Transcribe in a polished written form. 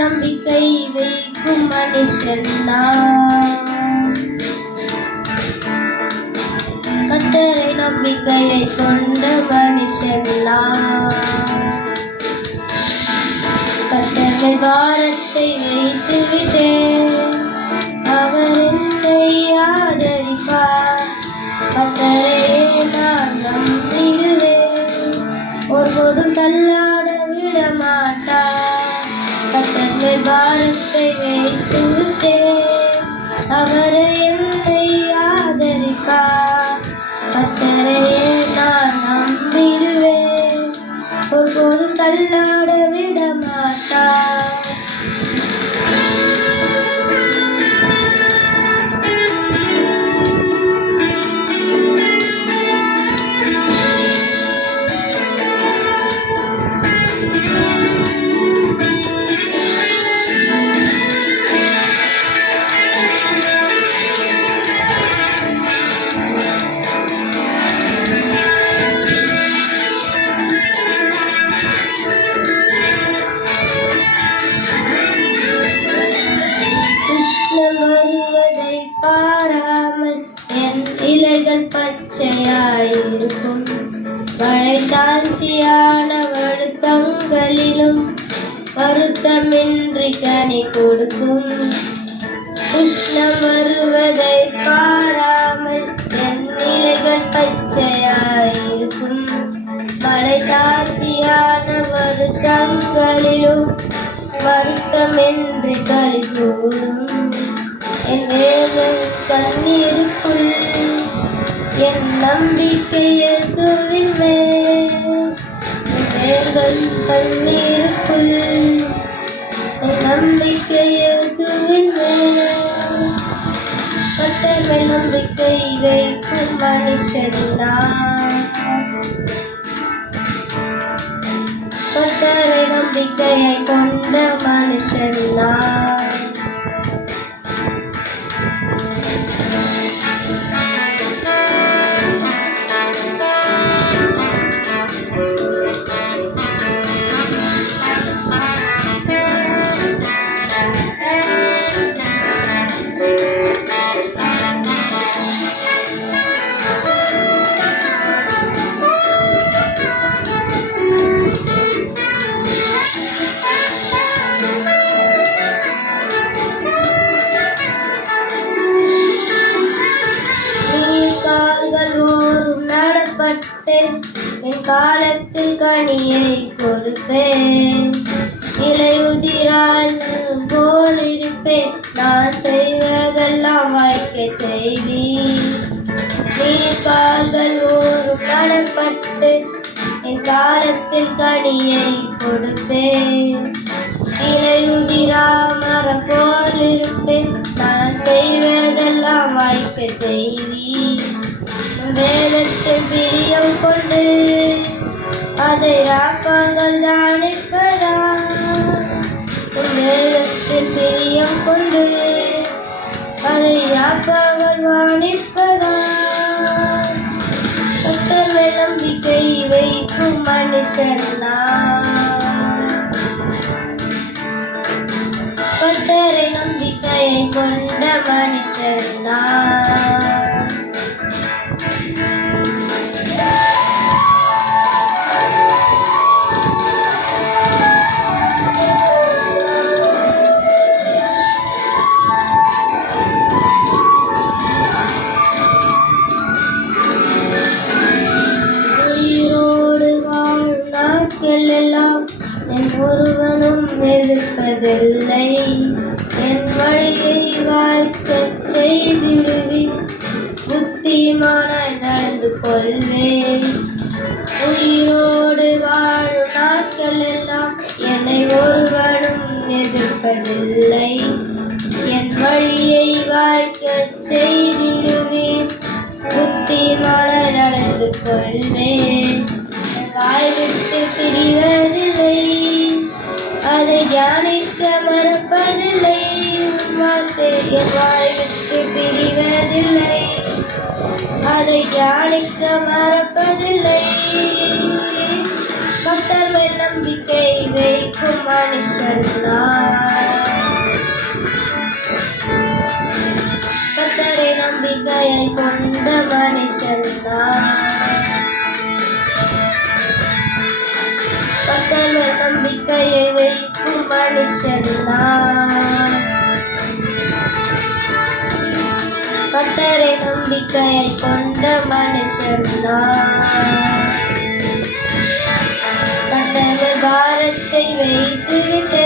நம்பிக்கை வைக்கும் மனுஷன் நான். கர்த்தரை நம்பிக்கையை கொண்ட மனுஷன் நான். கர்த்தரை பாரத்தை வைத்து விட்டேன், அவர் என்னை ஆதரிப்பார். கர்த்தரையே நான் நம்பிடுவேன், ஒருபோதும் தள்ளாட விட மாட்டார். கர்த்தரை பாரத்தை வைத்து விட்டேன், அவரை என்னை ஆதரிப்பார். கர்த்தரையே நான் நம்பிடுவேன், ஒருபோதும் தள்ளாட விட மாட்டார். வருவதை பாராமல் என் இலைகள் பச்சையாயிருக்கும். மழை தாழ்ச்சியான வருஷங்களிலும் வருத்தமின்றி கனி கொடுக்கும். உஷ்ணம் வருவதை பாராமல் என் இலைகள் பச்சையாயிருக்கும். மழை தாழ்ச்சியான வருஷங்களிலும் வருத்தமின்றி களி கூறும். என் வேதம் கண்ணீருக்குள் என் நம்பிக்கை இயேசுவின் மேல். என் வேதம் கண்ணீருக்குள் என் நம்பிக்கை இயேசுவின் மேல். கர்த்தரை நம்பிக்கை வைக்கும் மனுஷன் நான். கர்த்தரை நம்பிக்கையை கொண்ட மனுஷன் நான். என் காலத்தில் கனியை கொடுப்பேன், இலையுதிரால் போல் இருப்பேன். நான் செய்வதெல்லாம் வாய்க்க செய்வேன். நீ கால்கள் ஓரும் நடப்பட்டு என் காலத்தில் கனியை கொடுப்பேன், இலையுதிரா மரம் போல் இருப்பேன். நான் செய்வதெல்லாம் வாய்க்க செய்வேன். வேதத்தில் பிரியம் கொண்டு அதை ராப்பாங்கள் தானிப்பதா. வேதத்தில் பிரியம் கொண்டு அதை ராப்பாங்கள் வாணிப்பதா. கர்த்தரை நம்பிக்கை வைக்கும் மனுஷன் நான். கர்த்தரை நம்பிக்கையை கொண்ட மனுஷன் நான். என் ஒருவனும் எதிர்ப்பதில்லை, என் வழியை வாய்க்கச் செய்திடுவேன், புத்திமானாய் நடந்து கொள்வேன். உயிரோடு வாழும் நாட்கள் எல்லாம் என்னை ஒருவனும் எதிர்ப்பதில்லை, என் வழியை வாய்க்கச் செய்திடுவேன், புத்திமானாய் நடந்து கொள்வேன். வாய் விட்டு பிரிவதில்லை, அதை தியானிக்க மறப்பதில்லை. வார்த்தை என் வாய் விட்டு பிரிவதில்லை, அதை தியானிக்க மறப்பதில்லை. கர்த்தர் மேல் நம்பிக்கை வைக்கும் மனுஷன் நான். நான். கர்த்தர் நம்பிக்கையை வைக்கும் மனுஷன் நான். கர்த்தரை நம்பிக்கையை கொண்ட மனுஷன் நான். கர்த்தர் பாரத்தை வைத்து விட்டு